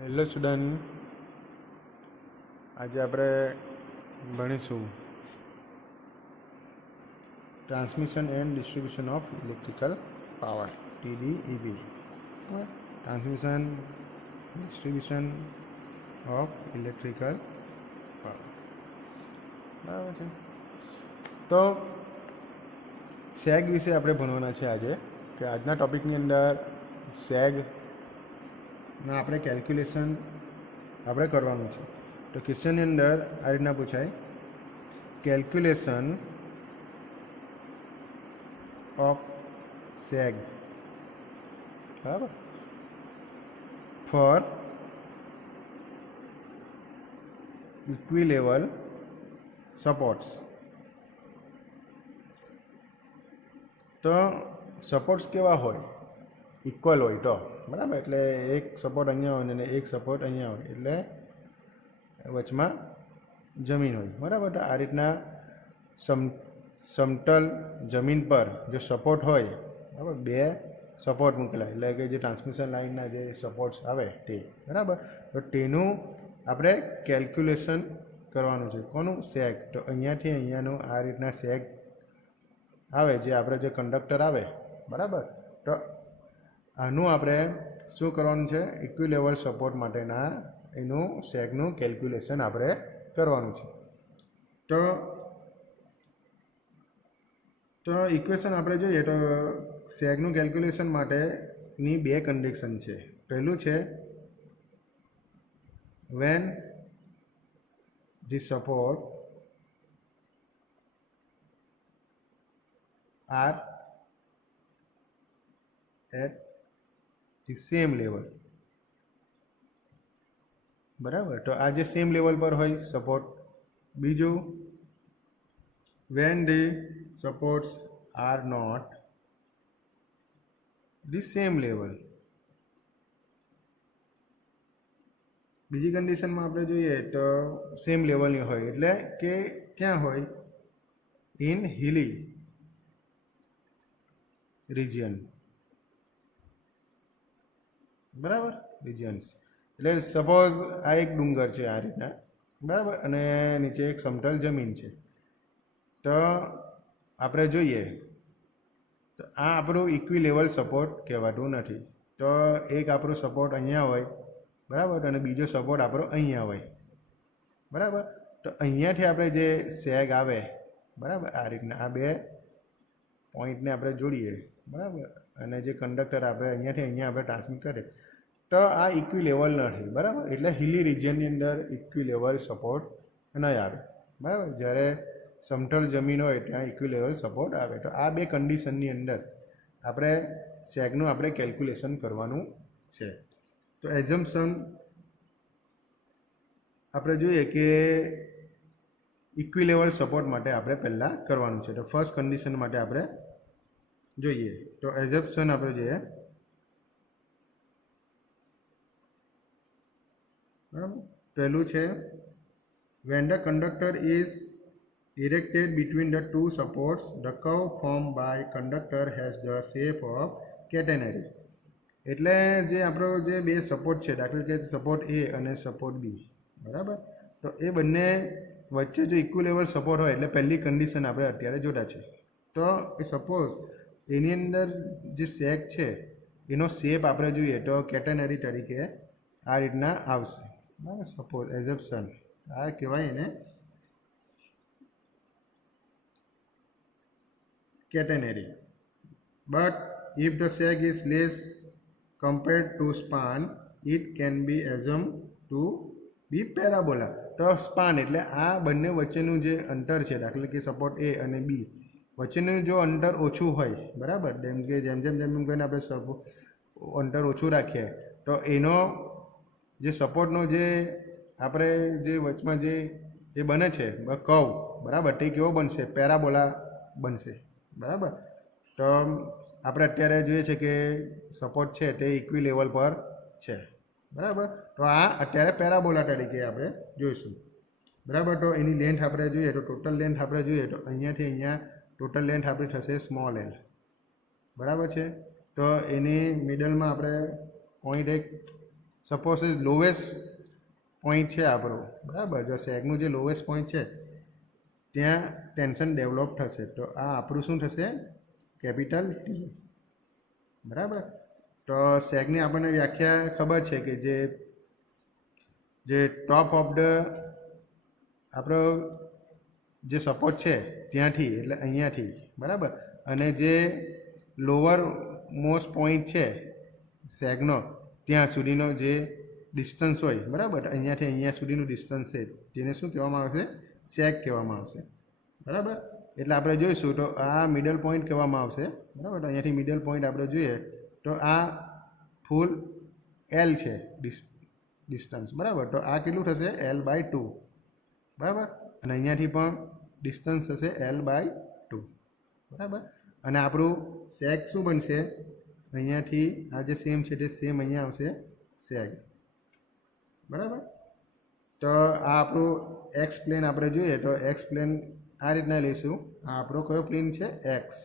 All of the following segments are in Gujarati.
હેલો સ્ટુડન્ટ, આજે આપણે ભણીશું transmission and distribution of electrical power TDEB. Transmission distribution of electrical power, બરાબર છે. તો સેગ વિશે આપણે ભણવાના છે આજે, કે આજના ટોપિકની અંદર સેગના આપણે કેલ્ક્યુલેશન આપણે કરવાનું છે. તો ક્વેશ્ચનની અંદર આ રીતના પૂછાય, કેલ્ક્યુલેશન ઓફ સેગ, બરાબર, ફોર ઇક્વિલેવલ સપોર્ટ્સ. તો સપોર્ટ્સ કેવા હોય? ઇક્વલ હોય તો, બરાબર. એટલે એક સપોર્ટ અહીંયા હોય અને એક સપોર્ટ અહીંયા હોય, એટલે વચમાં જમીન હોય, બરાબર. તો આ રીતના સમતલ જમીન પર જો સપોર્ટ હોય, બરાબર, બે સપોર્ટ મૂકેલા, એટલે કે જે ટ્રાન્સમિશન લાઇનના જે સપોર્ટ્સ આવે તે, બરાબર. તો તેનું આપણે કેલ્ક્યુલેશન કરવાનું છે. કોનું? સેગ. તો અહીંયાથી અહીંયાનું આ રીતના સેગ આવે, જે આપણે જે કંડક્ટર આવે, બરાબર. તો આનું આપણે શું કરવાનું છે? ઇક્વિલેવલ સપોર્ટ માટેના એનું સેગનું કેલ્ક્યુલેશન આપણે કરવાનું છે. તો ઇક્વેશન આપણે જોઈએ તો સેગનું કેલ્ક્યુલેશન માટેની બે કન્ડિશન છે. પહેલું છે when the support are at the same level, બરાબર. તો આ જે સેમ લેવલ પર હોય સપોર્ટ. બીજું, when the supports are not the same level. બીજી કન્ડિશનમાં આપણે જોઈએ તો સેમ લેવલની હોય, એટલે કે ક્યાં હોય? ઇન હિલી રિજિયન, બરાબર, રિજિયન્સ. એટલે સપોઝ આ એક ડુંગર છે આ રીતના, બરાબર, અને નીચે એક સમતલ જમીન છે. તો આપણે જોઈએ તો આ આપણું ઇક્વિલેવલ સપોર્ટ કહેવાતું નથી. તો એક આપણો સપોર્ટ અહીંયા હોય, બરાબર, અને બીજો સપોર્ટ આપણો અહીંયા હોય, બરાબર. તો અહીંયાથી આપણે જે સેગ આવે, બરાબર, આ રીતના આ બે પોઈન્ટને આપણે જોડીએ, બરાબર, અને જે કંડક્ટર આપણે અહીંયાથી અહીંયા આપણે ટ્રાન્સમિટ કરીએ, તો આ ઇક્વિલેવલ નથી, બરાબર. એટલે હિલી રિજિયનની અંદર ઇક્વિલેવલ સપોર્ટ નહીં આવે, બરાબર. જ્યારે સમતલ જમીન હોય ત્યાં ઇક્વિલેવલ સપોર્ટ આવે. તો આ બે કન્ડિશનની અંદર આપણે સેગનું આપણે કેલ્ક્યુલેશન કરવાનું છે. તો એઝમ્પશન આપણે જોઈએ કે ઇક્વિલેવલ સપોર્ટ માટે આપણે પહેલાં કરવાનું છે. તો ફર્સ્ટ કન્ડિશન માટે આપણે જોઈએ તો એઝમ્પશન આપણે જોઈએ, બરાબર. પહેલું છે when the conductor is erected between the two supports, the curve formed by conductor has the shape of catenary. એટલે જે આપણો જે બે સપોર્ટ છે, દાખલા તરીકે સપોર્ટ A અને સપોર્ટ B, બરાબર. તો એ બંને વચ્ચે જો ઇક્વિલેવલ સપોર્ટ હોય, એટલે પહેલી કન્ડિશન આપણે અત્યારે જોતા છે. તો એ સપોઝ એની અંદર જે સેગ છે એનો શેપ આપણે જોઈએ તો કેટેનરી તરીકે આ રીતના આવશે, બરાબર. સપોઝ એઝમ્પશન આ કહેવાય એને catenary. But if the sag is less compared to span, it can be assumed to be parabola. તો સ્પાન એટલે આ બંને વચ્ચેનું જે અંતર છે, દાખલા કે સપોર્ટ A અને B વચ્ચેનું જો અંતર ઓછું હોય, બરાબર, જેમ કે જેમ કરીને આપણે અંતર ઓછું રાખીએ, તો એનો જે સપોર્ટનો જે આપણે જે વચમાં જે એ બને છે કર્વ, બરાબર, તે કેવો બનશે? પેરાબોલા બનશે, બરાબર. તો આપણે અત્યારે જોઈએ છે કે સપોર્ટ છે તે ઇક્વિલેવલ પર છે, બરાબર. તો આ અત્યારે પેરાબોલા તરીકે આપણે જોઈશું, બરાબર. તો એની લેન્થ આપણે જોઈએ તો ટોટલ લેન્થ આપણે જોઈએ તો અહીંયાથી અહીંયા ટોટલ લેન્થ આપણી થશે સ્મોલ એલ, બરાબર છે. તો એની મિડલમાં આપણે પોઈન્ટ એક સપોઝ લોવેસ્ટ પોઈન્ટ છે આપણો, બરાબર, જો સેગનું જે લોવેસ્ટ પોઈન્ટ છે ત્યાં ટેન્શન ડેવલપ થશે, તો આ આપણું શું થશે? કેપિટલ ટી, બરાબર. તો સેગની આપણને વ્યાખ્યા ખબર છે કે જે ટોપ ઓફ ધ આપણો જે સપોર્ટ છે ત્યાંથી, એટલે અહીંયાથી, બરાબર, અને જે લોઅર મોસ્ટ પોઈન્ટ છે સેગનો ત્યાં સુધીનો જે ડિસ્ટન્સ હોય, બરાબર, અહીંયાથી અહીંયા સુધીનું ડિસ્ટન્સ છે તેને શું કહેવામાં આવશે? સેગ કહેવામાં આવશે, બરાબર. એટલે આપણે જોઈશું તો આ મિડલ પોઈન્ટ કહેવામાં આવશે, બરાબર. તો અહીંયાથી મિડલ પોઈન્ટ આપણે જોઈએ તો આ ફૂલ એલ છે ડિસ્ટન્સ, બરાબર. તો આ કેટલું થશે? L/2, બરાબર. અને અહીંયાથી પણ ડિસ્ટન્સ થશે L/2, બરાબર. અને આપણું સેગ શું બનશે? અહીંયાથી આ જે સેમ છે તે સેમ અહીંયા આવશે સેગ, બરાબર. તો આ આપણું એક્સ પ્લેન આપણે જોઈએ તો એક્સ પ્લેન આ રીતના લઈશું. આ આપણો કયો પ્લેન છે? એક્સ.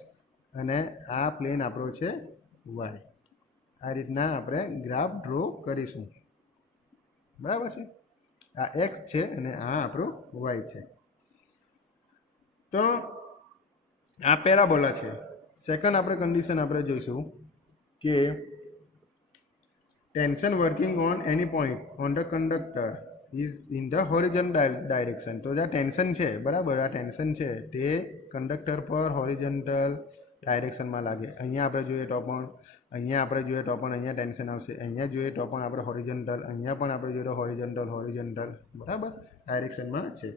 અને આ પ્લેન આપણો છે વાય. આ રીતના આપણે ગ્રાફ ડ્રો કરીશું, બરાબર છે. આ એક્સ છે અને આ આપણો વાય છે. તો આ પેરાબોલા છે. સેકન્ડ આપણે કન્ડિશન આપણે જોઈશું કે tension working on any point on the conductor is in the horizontal direction. તો જે ટેન્શન છે, બરાબર, આ ટેન્શન છે તે કંડક્ટર પર હોરિઝોન્ટલ ડાયરેક્શનમાં લાગે. અહીંયા આપણે જોઈએ તો પણ, અહીંયા આપણે જોઈએ તો પણ અહીંયા ટેન્શન આવશે, અહીંયા જોઈએ તો પણ આપણે હોરિઝોન્ટલ, અહીંયા પણ આપણે જોઈએ તો હોરિઝોન્ટલ, બરાબર, ડાયરેક્શનમાં છે.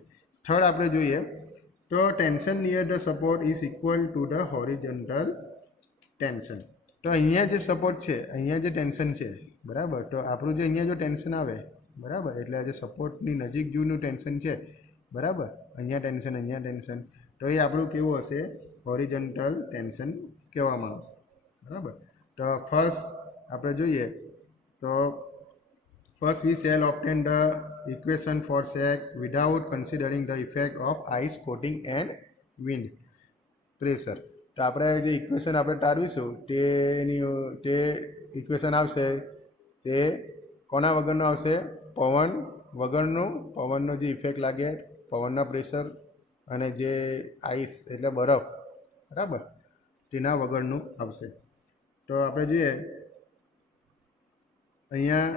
થર્ડ આપણે જોઈએ તો tension near the support is equal to the horizontal tension. તો અહીંયા જે સપોર્ટ છે, અહીંયા જે ટેન્શન છે, બરાબર, તો આપણું જે અહીંયા જો ટેન્શન આવે, બરાબર, એટલે જે સપોર્ટની નજીક જોનું ટેન્શન છે, બરાબર, અહીંયા ટેન્શન, તો એ આપણું કેવું હશે? હોરિઝોન્ટલ ટેન્શન કહેવામાં આવશે, બરાબર. તો ફર્સ્ટ આપણે જોઈએ તો first we shall obtain the equation for sag without considering the effect of ice coating and wind pressure. તો આપણે જે ઇક્વેશન આપણે તારવીશું તે ઇક્વેશન આવશે તે કોના વગરનો આવશે? પવન વગરનું. પવનનો જે ઇફેક્ટ લાગે, પવનના પ્રેશર અને જે આઈસ એટલે બરફ, બરાબર, તેના વગરનું આવશે. તો આપણે જોઈએ અહીંયા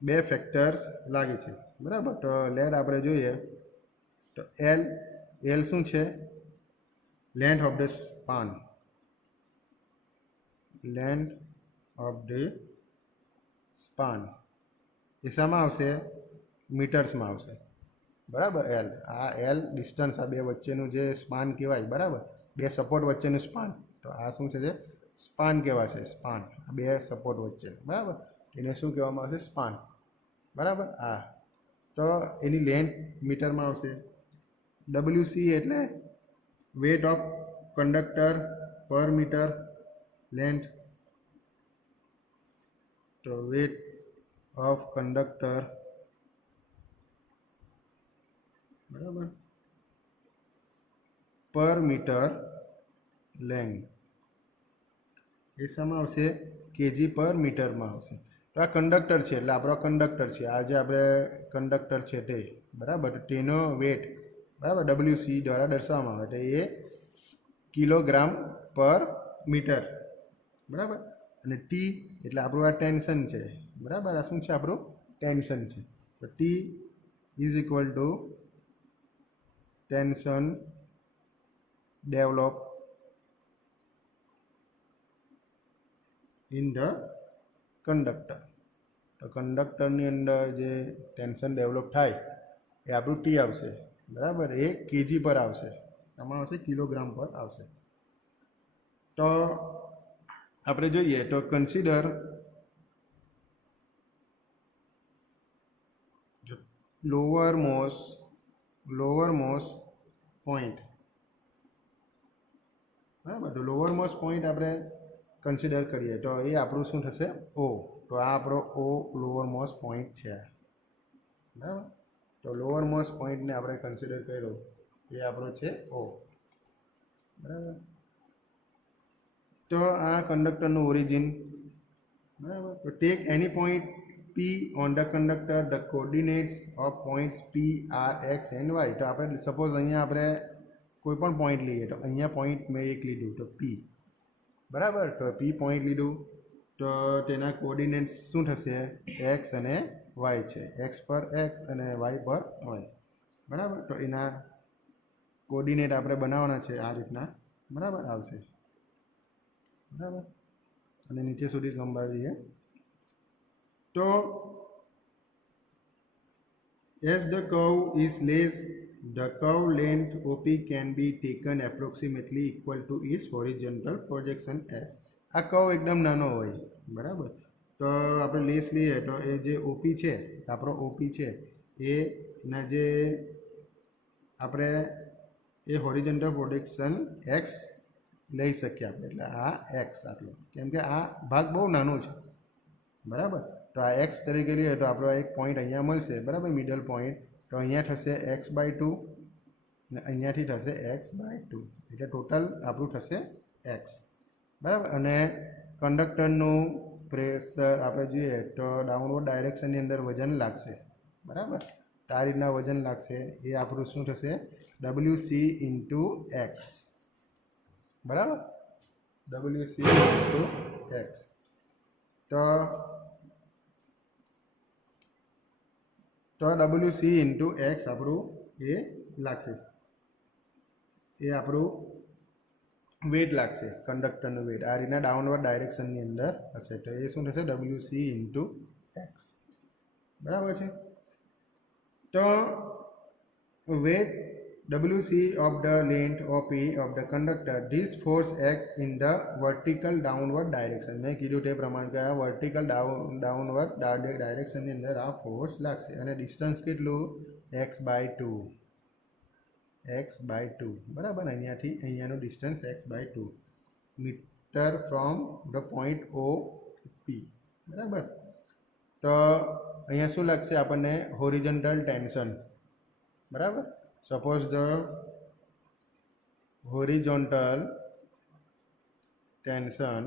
બે ફેક્ટર્સ લાગે છે, બરાબર. તો લેટ આપણે જોઈએ તો એલ શું છે? Length of the span, length of the span એ શામાં આવશે? મીટર્સમાં આવશે, બરાબર. એલ, આ એલ ડિસ્ટન્સ, આ બે વચ્ચેનું જે સ્પાન કહેવાય, બરાબર, બે સપોર્ટ વચ્ચેનું સ્પાન. તો આ શું છે? સ્પાન કહેવાશે, સ્પાન. આ બે સપોર્ટ વચ્ચે, બરાબર, એને શું કહેવામાં આવશે? સ્પાન, બરાબર. આ તો એની લેન્થ મીટરમાં આવશે. WC એટલે વેટ ઓફ કંડક્ટર પર મીટર લેન્થ. તો વેટ ઓફ કંડક્ટર, બરાબર, પર મીટર લેન્થ એ શામાં આવશે? કેજી પર મીટરમાં આવશે. તો આ કંડક્ટર છે એટલે આપણો કંડક્ટર છે, આ જે આપણે કંડક્ટર છે તે, બરાબર, તેનો વેટ, બરાબર, WC દ્વારા દર્શાવવામાં આવે, એટલે એ કિલોગ્રામ પર મીટર, બરાબર. અને ટી એટલે આપણું આ ટેન્શન છે, બરાબર. આ શું છે? આપણું ટેન્શન છે. તો T is equal two tension develop in the conductor. તો કંડક્ટરની અંદર જે ટેન્શન ડેવલપ થાય એ આપણું ટી આવશે, બરાબર. એ કેજી પર આવશે, આમાં આવશે કિલોગ્રામ પર આવશે. તો આપણે જોઈએ તો કન્સિડર લોઅર મોસ્ટ પોઈન્ટ, બરાબર. તો લોઅર મોસ્ટ પોઈન્ટ આપણે કન્સિડર કરીએ તો એ આપણું શું થશે? ઓ. તો આ આપણો ઓ લોઅર મોસ્ટ પોઈન્ટ છે, બરાબર. તો લોઅર મોસ્ટ પોઈન્ટને આપણે કન્સિડર કર્યો એ આપણો છે ઓ, બરાબર. તો આ કંડક્ટરનું ઓરિજિન, બરાબર. તો take any point P on the conductor the coordinates of points P R X and Y. તો આપણે સપોઝ અહીંયા આપણે કોઈ પણ પોઈન્ટ લઈએ તો અહીંયા પોઈન્ટ મેં એક લીધું તો P, બરાબર. તો P પોઈન્ટ લીધું તો તેના કોઓર્ડિનેટ્સ શું થશે? એક્સ અને વાય છે. એક્સ પર એક્સ અને વાય પર વાય, બરાબર. તો એના કોઓર્ડિનેટ આપણે બનાવવાના છે આ રીતના, બરાબર આવશે, બરાબર. અને નીચે સુધી લંબાવીએ તો as the curve is less, the curve length OP can be taken approximately equal to its horizontal projection S. આ કર્વ એકદમ નાનો હોય, બરાબર. તો આપણે લેસ લઈએ તો એ જે ઓપી છે, આપણો ઓપી છે એના જે આપણે એ હોરિઝોન્ટલ પ્રોજેક્શન એક્સ લઈ શકીએ આપણે, એટલે આ એક્સ આટલો, કેમ કે આ ભાગ બહુ નાનો છે, બરાબર. તો આ એક્સ તરીકે લઈએ તો આપણો એક પોઈન્ટ અહીંયા મળશે, બરાબર, મિડલ પોઈન્ટ. તો અહીંયા થશે x/2 ને અહીંયાથી થશે x/2, એટલે ટોટલ આપણું થશે એક્સ, બરાબર. અને કંડક્ટરનું પ્રેશર આપણે જોઈએ તો ડાઉનવર્ડ ડાયરેક્શનની અંદર વજન લાગશે, બરાબર. તો આ રીતના વજન લાગશે, એ આપણું શું થશે? WC ઇન્ટુ એક્સ, બરાબર. WC into x. તો WC ઇન્ટુ એક્સ આપણું એ લાગશે, એ આપણું વેટ લાગશે, કંડક્ટરનું વેટ આ રીતના ડાઉનવર્ડ ડાયરેક્શનની અંદર હશે. તો એ શું થશે? WC ઇન્ટુ એક્સ, બરાબર છે. તો wet WC of the length OP of the conductor, this force act in the vertical downward direction. મેં કીધું તે પ્રમાણે કે આ વર્ટિકલ ડાઉનવર્ડ ડાયરેક્શનની અંદર આ ફોર્સ લાગશે. અને ડિસ્ટન્સ કેટલું? x/2, x/2, બરાબર. અહીંયાથી અહીંયાનું distance x/2 meter from the point OP, બરાબર. તો અહીંયા શું લાગશે આપણને? હોરિઝોન્ટલ ટેન્શન, બરાબર. Suppose the horizontal tension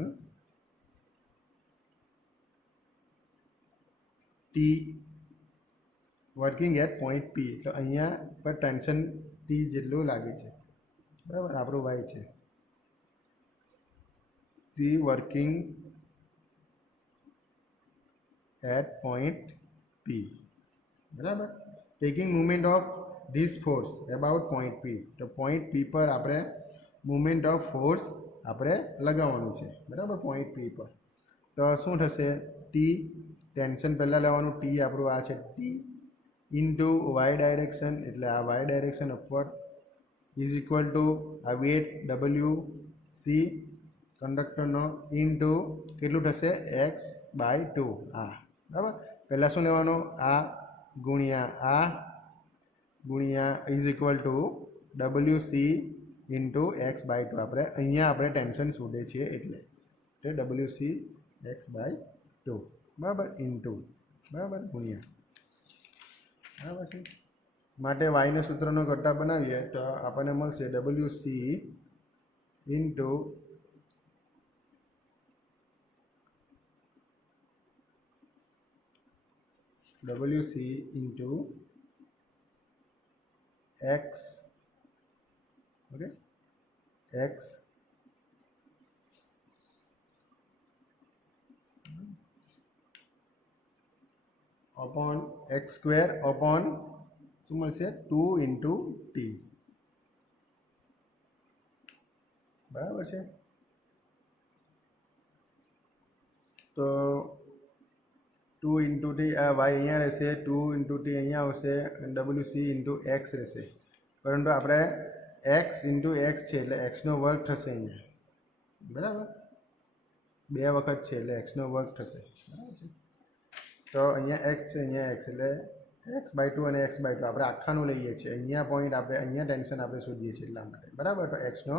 T working at point P. તો અહીંયા પર ટેન્શન T જેટલું લાગે છે, બરાબર. આપણું y છે T working at point P, બરાબર. Taking movement of this force about point P. તો point P પર આપણે movement of force આપણે લગાવવાનું છે, બરાબર, point P પર. તો શું થશે? T ટેન્શન પહેલાં લેવાનું, T આપણું આ છે T ઇન્ટુ y ડાયરેક્શન, એટલે આ y direction upward is equal two આ વેટ WC કંડક્ટરનો ઇન્ટુ કેટલું થશે? x/2. હા, બરાબર. પહેલાં શું લેવાનું? આ ગુણ્યા આ ગુણ્યા is equal two WC into x/2. આપણે અહીંયા આપણે ટેન્શન શોધે છીએ એટલે WC x/2, બરાબર, ઇન્ટુ, બરાબર, ગુણ્યા, બરાબર છે. માટે વાયના સૂત્રનો ઘટા બનાવીએ તો આપણને મળશે WC into x, okay, x upon x square upon શું મળશે? 2 into t, બરાબર છે. તો 2 into t, આ y અહીંયા રહેશે, 2 into t અહીંયા આવશે, WC into x રહેશે. પરંતુ આપણે x into x છે એટલે xનો વર્ગ થશે અહીંયા, બરાબર. 2 વખત છે એટલે xનો વર્ગ થશે, બરાબર છે. તો અહીંયા x છે, અહીંયા x, એટલે x/2 અને x/2 આપણે આખાનું લઈએ છીએ. અહીંયા પોઈન્ટ આપણે અહીંયા ટેન્શન આપણે શોધીએ છીએ એટલા માટે, બરાબર. તો xનો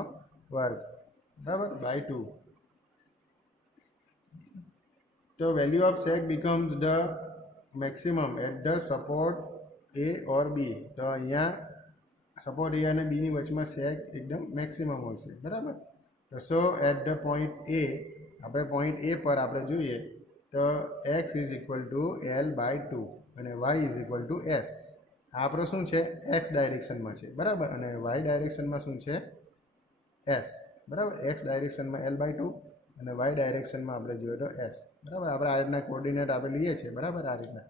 વર્ગ, બરાબર, /2. તો value of sec becomes the maximum at the support A or B. તો અહીંયા સપોર્ટ A અને B ની વચમાં સેક એકદમ મેક્સિમમ હોય છે, બરાબર. તો so at the point A, આપણે પોઈન્ટ A પર આપણે જોઈએ તો x is equal to L/2 અને Y is equal to S. આપણો શું છે, એક્સ ડાયરેક્શનમાં છે, બરાબર, અને વાય ડાયરેક્શનમાં શું છે, એસ, બરાબર. એક્સ ડાયરેક્શનમાં L/2 અને વાય ડાયરેક્શનમાં આપણે જોઈએ તો એસ, બરાબર. આપણે આ રીતના કોઓર્ડિનેટ આપણે લઈએ છીએ, બરાબર, આ રીતના.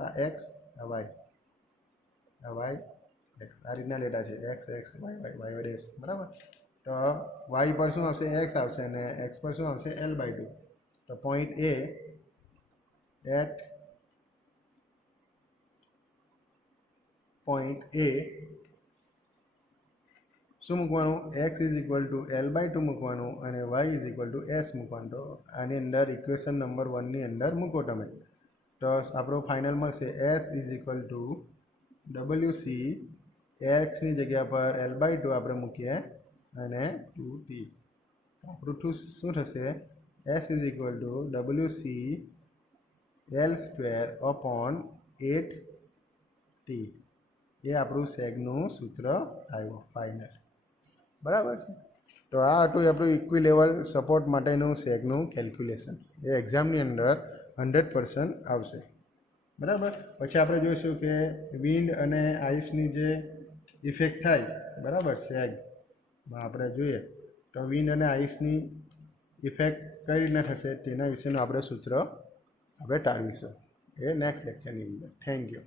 આ એક્સ, આ વાય, એક્સ, આ રીતના લેટા છે, એક્સ એક્સ વાય ડેશ, બરાબર. તો વાય પર શું આવશે, એક્સ આવશે, અને એક્સ પર શું આવશે, L/2. તો point A at point A શું મૂકવાનું, X is equal to L/2 મૂકવાનું અને Y is equal to S મૂકવાનું. તો આની અંદર ઇક્વેશન નંબર 1 ની અંદર મૂકો તમે, તો આપણો ફાઇનલ મળશે S is equal two WC, એક્સની જગ્યા પર L/2 આપણે મૂકીએ અને 2t. આપણું શું થશે, S is equal two WC L² upon 8t. એ આપણું સેગનું સૂત્ર આવ્યું ફાઇનલ, બરાબર છે. તો આ હતું આપણું ઇક્વિલેવલ સપોર્ટ માટેનું સેગનું કેલ્ક્યુલેશન. એ એક્ઝામની અંદર 100% આવશે, બરાબર. પછી આપણે જોઈશું કે વિન્ડ અને આઈસની જે ઇફેક્ટ થાય, બરાબર, સેગમાં આપણે જોઈએ તો વિન્ડ અને આઈસની ઇફેક્ટ કઈ રીતના થશે તેના વિશેનું આપણે સૂત્ર આપણે તારવીશું એ નેક્સ્ટ લેક્ચરની અંદર. Thank you.